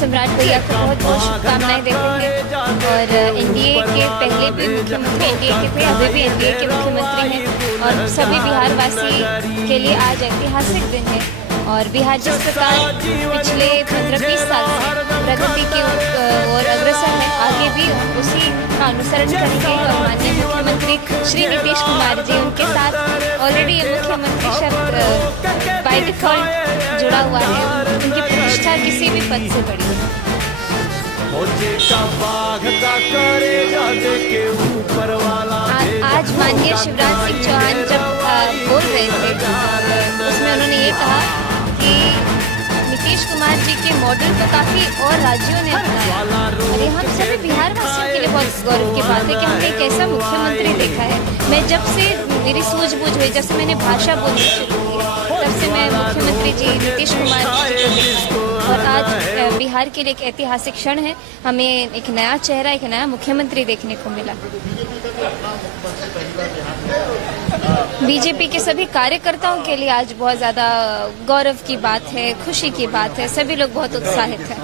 सम्राट भैया को बहुत बहुत शुभकामनाएं देते हैं। और एनडीए के पहले भी मुख्यमंत्री एनडीए के थे, अभी भी एनडीए के मुख्यमंत्री हैं और सभी बिहारवासी के लिए आज ऐतिहासिक दिन है। और बिहार जिस प्रकार पिछले 15-20 साल से प्रगति की ओर अग्रसर है, आगे भी उसी का अनुसरण करेंगे। और माननीय मुख्यमंत्री श्री नीतीश कुमार जी, उनके साथ ऑलरेडी ये मुख्यमंत्री शब्द बाय डिफॉल्ट जुड़ा हुआ है। उनकी प्रतिष्ठा किसी भी पद से बड़ी है। आज माननीय शिवराज सिंह चौहान जब बोल रहे थे, उसमें उन्होंने ये कहा कि नीतीश कुमार जी के मॉडल को काफ़ी और राज्यों ने अपनाया। और ये हम सभी बिहार वासियों के लिए बहुत गौरव की बात है कि हमने एक ऐसा मुख्यमंत्री देखा है। मैं जब से मेरी सूझबूझ हुई, जब से मैंने भाषा बोलनी शुरू की, तब से मैं मुख्यमंत्री जी नीतीश कुमार जी को देखा है। और आज बिहार के लिए एक ऐतिहासिक क्षण है। हमें एक नया चेहरा, एक नया मुख्यमंत्री देखने को मिला। बीजेपी के सभी कार्यकर्ताओं के लिए आज बहुत ज़्यादा गौरव की बात है, खुशी की बात है। सभी लोग बहुत उत्साहित हैं।